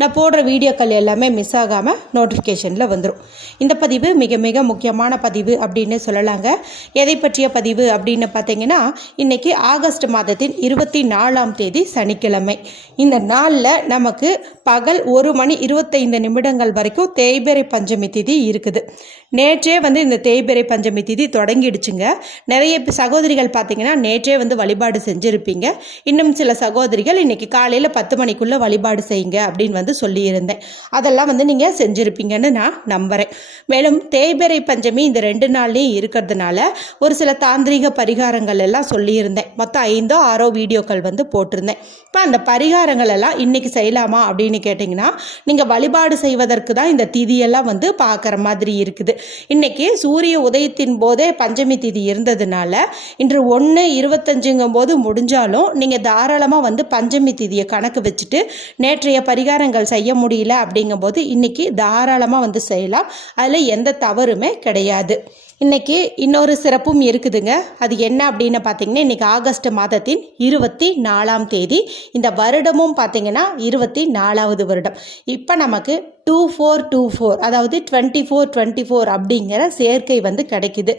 நான் போடுற வீடியோக்கள் எல்லாமே மிஸ் ஆகாமல் நோட்டிஃபிகேஷனில் வந்துடும் இந்த பதிவு மிக மிக முக்கியமான பதிவு அப்படின்னு சொல்லலாங்க. எதை பற்றிய பதிவு அப்படின்னு பார்த்தீங்கன்னா இன்றைக்கி ஆகஸ்ட் மாதத்தின் இருபத்தி நாலாம் தேதி சனிக்கிழமை. இந்த நாளில் நமக்கு பகல் ஒரு மணி இருபத்தைந்து நிமிடங்கள் வரைக்கும் தேய்பிரை பஞ்சமி திதி இருக்குது. நேற்றே வந்து இந்த தேய்பிறை பஞ்சமி திதி தொடங்கிடுச்சுங்க. நிறைய சகோதரிகள் பார்த்தீங்கன்னா நேற்றே வந்து வழிபாடு செஞ்சுருப்பீங்க. இன்னும் சில சகோதரிகள் இன்றைக்கி காலையில் பத்து மணிக்குள்ளே வழிபாடு செய்யுங்க அப்படின்னு வந்து சொல்லியிருந்தேன். அதெல்லாம் வந்து நீங்கள் செஞ்சுருப்பீங்கன்னு நான் நம்புகிறேன் மேலும் தேய்பிறை பஞ்சமி இந்த ரெண்டு நாள்லேயும் இருக்கிறதுனால ஒரு சில தாந்திரீக பரிகாரங்கள் எல்லாம் சொல்லியிருந்தேன். மொத்தம் ஐந்தோ ஆறோ வீடியோக்கள் வந்து போட்டிருந்தேன். இப்போ அந்த பரிகாரங்கள் எல்லாம் இன்னைக்கு செய்யலாமா அப்படின்னு கேட்டிங்கன்னா நீங்கள் வழிபாடு செய்வதற்கு தான் இந்த திதியெல்லாம் வந்து பார்க்குற மாதிரி இருக்குது. இன்றைக்கி சூரிய உதயத்தின் போதே பஞ்சமி திதி இருந்ததுனால இன்று ஒன்று இருபத்தஞ்சுங்கும் போது முடிஞ்சாலும் நீங்கள் தாராளமாக வந்து பஞ்சமி திதியை கணக்கு வச்சுட்டு நேற்றைய பரிகாரங்கள் செய்ய முடியல அப்படிங்கும்போது இன்னைக்கு தாராளமாக வந்து செய்யலாம். அதில் எந்த தவறுமே கிடையாது. இன்னைக்கு இன்னொரு சிறப்பும் இருக்குதுங்க. அது என்ன அப்படின்னு பார்த்தீங்கன்னா இன்னைக்கு ஆகஸ்ட் மாதத்தின் இருபத்தி நாலாம் தேதி. இந்த வருடமும் பார்த்தீங்கன்னா இருபத்தி நாலாவது வருடம். இப்போ நமக்கு டூ ஃபோர் டூ ஃபோர் அதாவது டுவெண்ட்டி ஃபோர் டுவெண்ட்டி ஃபோர் அப்படிங்கிற சேர்க்கை வந்து கிடைக்குது.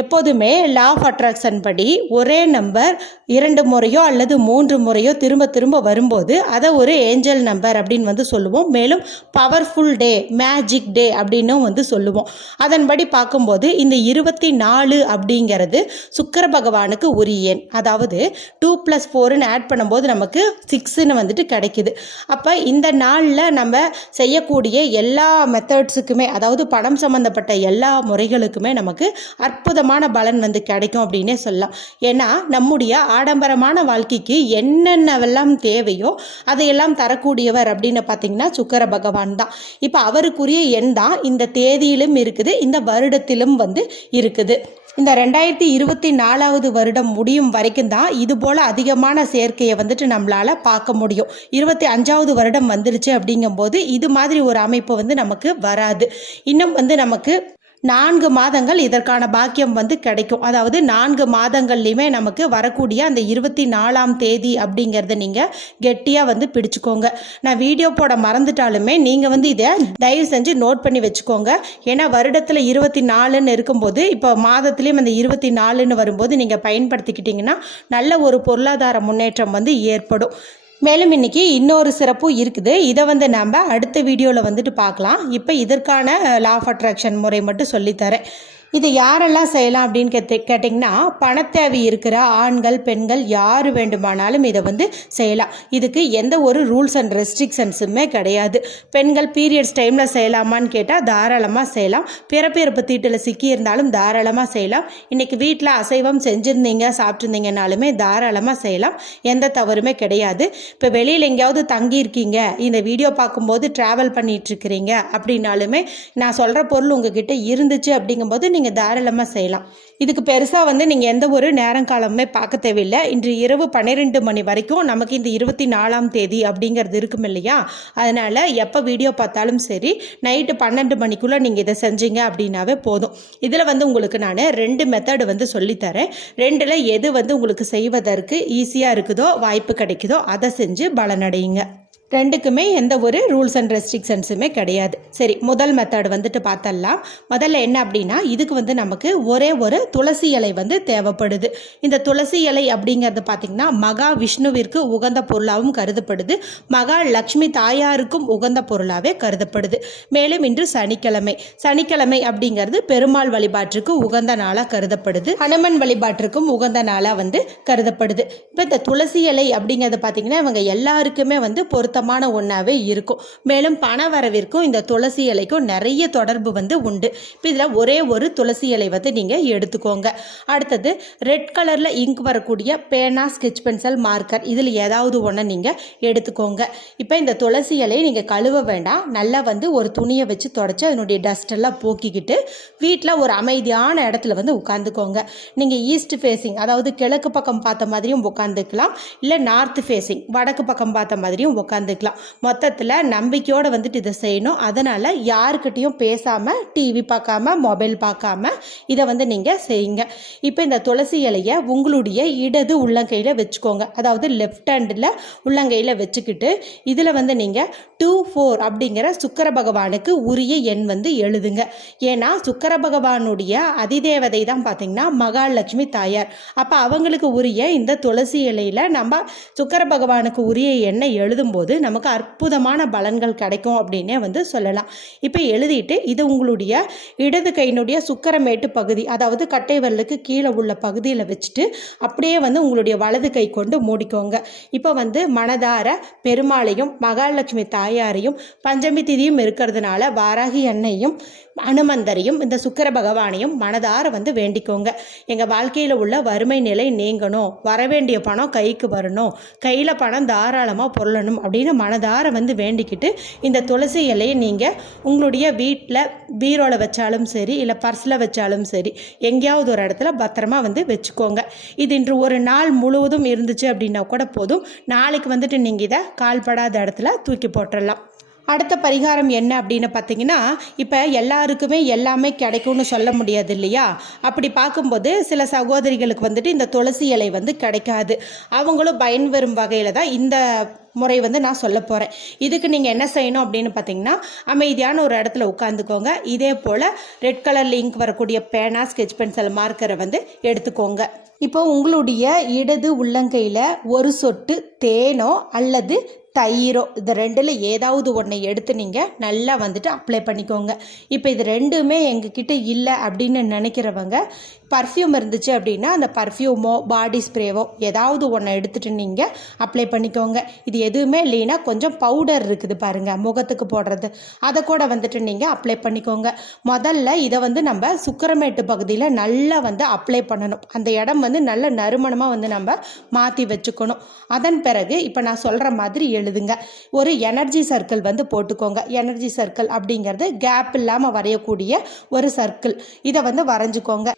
எப்போதுமே லா ஆஃப் அட்ராக்ஷன் படி ஒரே நம்பர் இரண்டு முறையோ அல்லது மூன்று முறையோ திரும்ப திரும்ப வரும்போது அதை ஒரு ஏஞ்சல் நம்பர் அப்படின்னு வந்து சொல்லுவோம். மேலும் பவர்ஃபுல் டே மேஜிக் டே அப்படின்னும் வந்து சொல்லுவோம். அதன்படி பார்க்கும்போது இந்த இருபத்தி நாலு அப்படிங்கிறது சுக்கர பகவானுக்கு உரிய எண். அதாவது டூ ப்ளஸ் ஃபோர்னு ஆட் பண்ணும்போது நமக்கு சிக்ஸுன்னு வந்துட்டு கிடைக்குது. அப்போ இந்த நாளில் நம்ம செய்யக்கூடிய எல்லா மெத்தட்ஸுக்குமே அதாவது பணம் சம்மந்தப்பட்ட எல்லா முறைகளுக்குமே நமக்கு அற்புதமான பலன் வந்து கிடைக்கும் அப்படின்னே சொல்லலாம். ஏன்னா நம்முடைய ஆடம்பரமான வாழ்க்கைக்கு என்னென்னவெல்லாம் தேவையோ அதையெல்லாம் தரக்கூடியவர் அப்படின்னு பார்த்தீங்கன்னா சுக்கர பகவான் தான். இப்போ அவருக்குரிய எண் தான் இந்த தேதியிலும் இருக்குது இந்த வருடத்திலும் வந்து இருக்குது. இந்த ரெண்டாயிரத்தி இருபத்தி நாலாவது வருடம் முடியும் வரைக்கும் தான் இது போல் அதிகமான சேர்க்கையை வந்துட்டு நம்மளால் பார்க்க முடியும். இருபத்தி அஞ்சாவது வருடம் வந்துருச்சு அப்படிங்கும்போது இது மாதிரி ஒரு அமைப்பு வந்து நமக்கு வராது. இன்னும் வந்து நமக்கு நான்கு மாதங்கள் இதற்கான பாக்கியம் வந்து கிடைக்கும். அதாவது நான்கு மாதங்கள்லையுமே நமக்கு வரக்கூடிய அந்த இருபத்தி நாலாம் தேதி அப்படிங்கிறத நீங்கள் கெட்டியாக வந்து பிடிச்சிக்கோங்க. நான் வீடியோ போட மறந்துட்டாலுமே நீங்கள் வந்து இதை தயவு செஞ்சு நோட் பண்ணி வச்சுக்கோங்க. ஏன்னா வருடத்தில் இருபத்தி நாலுன்னு இருக்கும்போது இப்போ மாதத்துலேயும் அந்த இருபத்தி நாலுன்னு வரும்போது நீங்கள் பயன்படுத்திக்கிட்டிங்கன்னா நல்ல ஒரு பொருளாதார முன்னேற்றம் வந்து ஏற்படும். மேலும் இன்றைக்கி இன்னொரு சிறப்பும் இருக்குது. இதை வந்து நம்ம அடுத்த வீடியோவில் வந்துட்டு பார்க்கலாம். இப்போ இதற்கான லா ஆஃப் அட்ராக்ஷன் முறை மட்டும் சொல்லித்தரேன். இது யாரெல்லாம் செய்யலாம் அப்படின்னு கேட்டு கேட்டிங்கன்னா பணத்தேவை இருக்கிற ஆண்கள் பெண்கள் யார் வேண்டுமானாலும் இதை வந்து செய்யலாம். இதுக்கு எந்த ஒரு ரூல்ஸ் அண்ட் ரெஸ்ட்ரிக்ஷன்ஸுமே கிடையாது. பெண்கள் பீரியட்ஸ் டைமில் செய்யலாமான்னு கேட்டால் தாராளமாக செய்யலாம். பிறப்பிறப்பு தீட்டில் சிக்கி இருந்தாலும் தாராளமாக செய்யலாம். இன்றைக்கி வீட்டில் அசைவம் செஞ்சுருந்தீங்க சாப்பிட்ருந்தீங்கனாலுமே தாராளமாக செய்யலாம். எந்த தவறுமே கிடையாது. இப்போ வெளியில் எங்கேயாவது தங்கியிருக்கீங்க இந்த வீடியோ பார்க்கும்போது ட்ராவல் பண்ணிகிட்ருக்கிறீங்க அப்படின்னாலுமே நான் சொல்கிற பொருள் உங்ககிட்ட இருந்துச்சு அப்படிங்கும்போது நீங்கள் நீங்கள் தாராளமாக செய்யலாம். இதுக்கு பெருசாக வந்து நீங்கள் எந்த ஒரு நேரங்காலமுமே பார்க்க தேவையில்லை. இன்று இரவு பன்னிரெண்டு மணி வரைக்கும் நமக்கு இந்த இருபத்தி நாலாம் தேதி அப்படிங்கிறது இருக்கும் இல்லையா? அதனால் எப்போ வீடியோ பார்த்தாலும் சரி நைட்டு பன்னெண்டு மணிக்குள்ளே நீங்கள் இதை செஞ்சீங்க அப்படின்னாவே போதும். இதில் வந்து உங்களுக்கு நான் ரெண்டு மெத்தடு வந்து சொல்லித்தரேன் ரெண்டில் எது வந்து உங்களுக்கு செய்வதற்கு ஈஸியாக இருக்குதோ வாய்ப்பு கிடைக்குதோ அதை செஞ்சு பலனடையுங்க. ரெண்டுக்குமே எந்த ஒரு ரூல்ஸ் அண்ட் ரெஸ்ட்ரிக்ஷன்ஸுமே கிடையாது. சரி முதல் மெத்தட் வந்துட்டு பார்த்தரலாம். முதல்ல என்ன அப்படின்னா இதுக்கு வந்து நமக்கு ஒரே ஒரு துளசி இலை வந்து தேவைப்படுது. இந்த துளசி இலை அப்படிங்கிறது பார்த்திங்கன்னா மகா விஷ்ணுவிற்கு உகந்த பொருளாகவும் கருதப்படுது. மகா லக்ஷ்மி தாயாருக்கும் உகந்த பொருளாகவே கருதப்படுது. மேலும் இன்று சனிக்கிழமை. சனிக்கிழமை அப்படிங்கிறது பெருமாள் வழிபாட்டிற்கு உகந்த நாளாக கருதப்படுது. ஹனுமன் வழிபாட்டிற்கும் உகந்த நாளாக வந்து கருதப்படுது. இப்போ இந்த துளசி இலை அப்படிங்கிறது பார்த்திங்கன்னா இவங்க எல்லாருக்குமே வந்து பொருத்தமான ஒன்றாவே இருக்கும். மேலும் பண வரவிற்கும் இந்த துளசி இலைக்கும் நிறைய தொடர்பு வந்து உண்டு. இப்போ இதில் ஒரே ஒரு துளசி இலை வந்து நீங்கள் எடுத்துக்கோங்க. அடுத்தது ரெட் கலரில் இங்க் வரக்கூடிய பேனா ஸ்கெச் பென்சில் மார்க்கர் இதில் ஏதாவது ஒன்று நீங்கள் எடுத்துக்கோங்க. இப்போ இந்த துளசி இலையை நீங்கள் கழுவ வேண்டாம். நல்லா வந்து ஒரு துணியை வச்சு தொடச்சி அதனுடைய டஸ்ட் எல்லாம் போக்கிக்கிட்டு வீட்டில் ஒரு அமைதியான இடத்துல வந்து உட்காந்துக்கோங்க நீங்கள் ஈஸ்ட் ஃபேஸிங் அதாவது கிழக்கு பக்கம் பார்த்த மாதிரியும் உட்காந்துக்கலாம் இல்லை நார்த் ஃபேஸிங் வடக்கு பக்கம் பார்த்த மாதிரியும் உட்காந்து உட்காந்துக்கலாம் மொத்தத்தில் நம்பிக்கையோடு வந்துட்டு இதை செய்யணும். அதனால் யாருக்கிட்டேயும் பேசாமல் டிவி பார்க்காம மொபைல் பார்க்காம இதை வந்து நீங்கள் செய்யுங்க. இப்போ இந்த துளசி இலையை உங்களுடைய இடது உள்ளங்கையில் வச்சுக்கோங்க. அதாவது லெஃப்ட் ஹேண்டில் உள்ளங்கையில் வச்சுக்கிட்டு இதில் வந்து நீங்கள் டூ ஃபோர் அப்படிங்கிற சுக்கர பகவானுக்கு உரிய எண் வந்து எழுதுங்க. ஏன்னா சுக்கர பகவானுடைய அதிதேவதை தான் பார்த்தீங்கன்னா மகாலட்சுமி தாயார். அப்போ அவங்களுக்கு உரிய இந்த துளசி இலையில் நம்ம சுக்கர பகவானுக்கு உரிய எண்ணை எழுதும்போது நமக்கு அற்புதமான பலன்கள் கிடைக்கும் அப்படின்னே வந்து சொல்லலாம். இப்போ எழுதிட்டு இது உங்களுடைய இடது கையினுடைய சுக்கரமேட்டு பகுதி அதாவது கட்டை விரலுக்கு கீழே உள்ள பகுதியில் வச்சுட்டு அப்படியே வந்து உங்களுடைய வலது கை கொண்டு மூடிக்கோங்க. இப்போ வந்து மனதார பெருமாளையும் மகாலட்சுமி தாயாரையும் பஞ்சமி திதியும் இருக்கிறதுனால வாராகி அன்னையும் அனுமந்தரையும் இந்த சுக்கர பகவானையும் மனதார வந்து வேண்டிக்கோங்க. எங்கள் வாழ்க்கையில் உள்ள வறுமை நிலை நீங்கணும் வரவேண்டிய பணம் கைக்கு வரணும் கையில் பணம் தாராளமாக பொருளணும் அப்படின்னு மனதார வந்து வேண்டிக்கிட்டு இந்த துளசி இலையை நீங்கள் உங்களுடைய வீட்டில் பீரோவில் வச்சாலும் சரி இல்லை பர்ஸில் வச்சாலும் சரி எங்கேயாவது ஒரு இடத்துல பத்திரமா வந்து வச்சுக்கோங்க. இது இன்று ஒரு நாள் முழுவதும் இருந்துச்சு அப்படின்னா கூட போதும். நாளைக்கு வந்துட்டு நீங்கள் இதை கால்படாத இடத்துல தூக்கி போட்டுடலாம் அடுத்த பரிகாரம் என்ன அப்படின்னு பார்த்தீங்கன்னா இப்போ எல்லாருக்குமே எல்லாமே கிடைக்கும்னு சொல்ல முடியாது இல்லையா? அப்படி பார்க்கும்போது சில சகோதரிகளுக்கு வந்துட்டு இந்த துளசி இலை வந்து கிடைக்காது. அவங்களும் பயன்பெறும் வகையில் தான் இந்த முறை வந்து நான் சொல்ல போகிறேன் இதுக்கு நீங்கள் என்ன செய்யணும் அப்படின்னு பார்த்தீங்கன்னா அமைதியான ஒரு இடத்துல உட்காந்துக்கோங்க இதே போல் ரெட் கலர் லிங்க் வரக்கூடிய பேனா ஸ்கெச் பென்சில் மார்க்கரை வந்து எடுத்துக்கோங்க. இப்போ உங்களுடைய இடது உள்ளங்கையில் ஒரு சொட்டு தேனோ அல்லது தயிரோ இது ரெண்டில் ஏதாவது ஒன்றை எடுத்து நீங்கள் நல்லா வந்துட்டு அப்ளை பண்ணிக்கோங்க. இப்போ இது ரெண்டுமே எங்ககிட்ட இல்லை அப்படின்னு நினைக்கிறவங்க பர்ஃப்யூம் இருந்துச்சு அப்படின்னா அந்த பர்ஃப்யூமோ பாடி ஸ்ப்ரேவோ ஏதாவது ஒன்றை எடுத்துகிட்டு நீங்கள் அப்ளை பண்ணிக்கோங்க. இது எதுவுமே இல்லைன்னா கொஞ்சம் பவுடர் இருக்குது பாருங்கள் முகத்துக்கு போடுறது. அதை கூட வந்துட்டு நீங்கள் அப்ளை பண்ணிக்கோங்க. முதல்ல இதை வந்து நம்ம சுக்கரமேட்டு பகுதியில் நல்லா வந்து அப்ளை பண்ணணும். அந்த இடம் வந்து நல்ல நறுமணமாக வந்து நம்ம மாற்றி வச்சுக்கணும். அதன் பிறகு இப்போ நான் சொல்கிற மாதிரி எழுதுங்க. ஒரு எனர்ஜி சர்க்கிள் வந்து போட்டுக்கோங்க. எனர்ஜி சர்க்கிள் அப்படிங்கிறது கேப் இல்லாமல் வரையக்கூடிய ஒரு சர்க்கிள் இதை வந்து வரைஞ்சிக்கோங்க.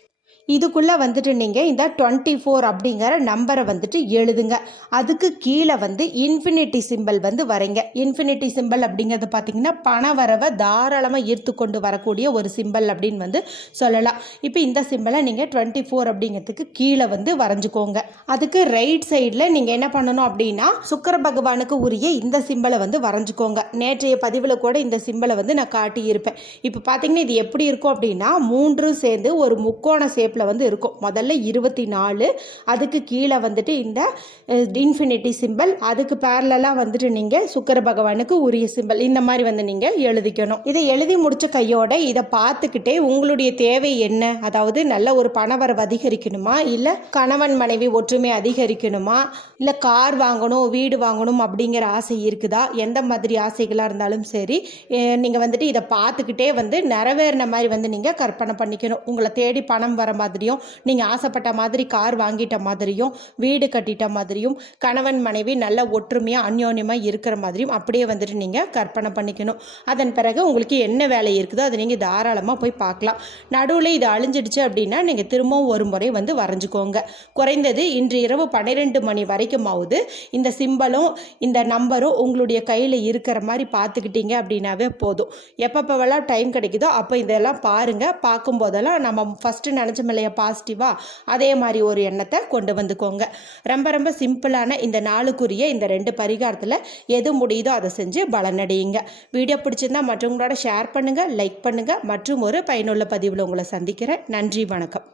இதுக்குள்ளே வந்துட்டு நீங்கள் இந்த டுவெண்ட்டி ஃபோர் அப்படிங்கிற நம்பரை வந்துட்டு எழுதுங்க. அதுக்கு கீழே வந்து இன்ஃபினிட்டி சிம்பிள் வந்து வரைங்க இன்ஃபினிட்டி சிம்பிள் அப்படிங்கிறது பார்த்தீங்கன்னா பண வரவை தாராளமாக ஈர்த்து கொண்டு வரக்கூடிய ஒரு சிம்பிள் அப்படின்னு வந்து சொல்லலாம். இப்போ இந்த சிம்பிளை நீங்கள் டுவெண்ட்டி ஃபோர் அப்படிங்கிறதுக்கு கீழே வந்து வரைஞ்சிக்கோங்க. அதுக்கு ரைட் சைடில் நீங்கள் என்ன பண்ணணும் அப்படின்னா சுக்கர பகவானுக்கு உரிய இந்த சிம்பிளை வந்து வரைஞ்சிக்கோங்க. நேற்றைய பதிவில் கூட இந்த சிம்பிளை வந்து நான் காட்டியிருப்பேன். இப்போ பார்த்தீங்கன்னா இது எப்படி இருக்கும் அப்படின்னா மூன்றும் சேர்ந்து ஒரு முக்கோண சேப் ஷேப்பில் வந்து இருக்கும். முதல்ல இருபத்தி நாலு அதுக்கு கீழே வந்துட்டு இந்த இன்ஃபினிட்டி சிம்பிள் அதுக்கு பேரலாக வந்துட்டு நீங்கள் சுக்கர பகவானுக்கு உரிய சிம்பிள் இந்த மாதிரி வந்து நீங்கள் எழுதிக்கணும். இதை எழுதி முடித்த கையோட இதை பார்த்துக்கிட்டே உங்களுடைய தேவை என்ன? அதாவது நல்ல ஒரு பணவரவு அதிகரிக்கணுமா? இல்லை கணவன் மனைவி ஒற்றுமை அதிகரிக்கணுமா? இல்லை கார் வாங்கணும் வீடு வாங்கணும் அப்படிங்கிற ஆசை இருக்குதா? எந்த மாதிரி ஆசைகளாக இருந்தாலும் சரி நீங்கள் வந்துட்டு இதை பார்த்துக்கிட்டே வந்து நிறைவேறின மாதிரி வந்து நீங்கள் கற்பனை பண்ணிக்கணும். உங்களை தேடி பணம் வர மாதிரி மாதிரியும் நீங்கள் ஆசைப்பட்ட மாதிரி கார் வாங்கிட்ட மாதிரியும் வீடு கட்டிட்ட மாதிரியும் கணவன் மனைவி நல்ல ஒற்றுமையாக அந்யோன்யமாக இருக்கிற மாதிரியும் அப்படியே வந்துட்டு நீங்கள் கற்பனை பண்ணிக்கணும். அதன் பிறகு உங்களுக்கு என்ன வேலை இருக்குதோ அதை நீங்கள் தாராளமாக போய் பார்க்கலாம். நடுவில் இது அழிஞ்சிடுச்சு அப்படின்னா நீங்கள் திரும்பவும் ஒரு முறை வந்து வரைஞ்சிக்கோங்க. குறைந்தது இன்று இரவு பன்னிரெண்டு மணி வரைக்கும் ஆகுது இந்த சிம்பலும் இந்த நம்பரும் உங்களுடைய கையில் இருக்கிற மாதிரி பார்த்துக்கிட்டீங்க அப்படின்னாவே போதும். எப்பப்போவெல்லாம் டைம் கிடைக்குதோ அப்போ இதெல்லாம் பாருங்கள் பார்க்கும்போதெல்லாம் நம்ம ஃபஸ்ட்டு நினச்ச இல்லையா பாசிட்டிவாக அதே மாதிரி ஒரு எண்ணத்தை கொண்டு வந்துக்கோங்க. ரொம்ப ரொம்ப சிம்பிளான இந்த நாளுக்குரிய இந்த ரெண்டு பரிகாரத்தில் எது முடியுதோ அதை செஞ்சு பலனடையுங்க. வீடியோ பிடிச்சிருந்தா மற்றவங்களோட ஷேர் பண்ணுங்கள் லைக் பண்ணுங்கள் மற்றும் ஒரு பயனுள்ள பதிவில் உங்களை சந்திக்கிறேன். நன்றி வணக்கம்.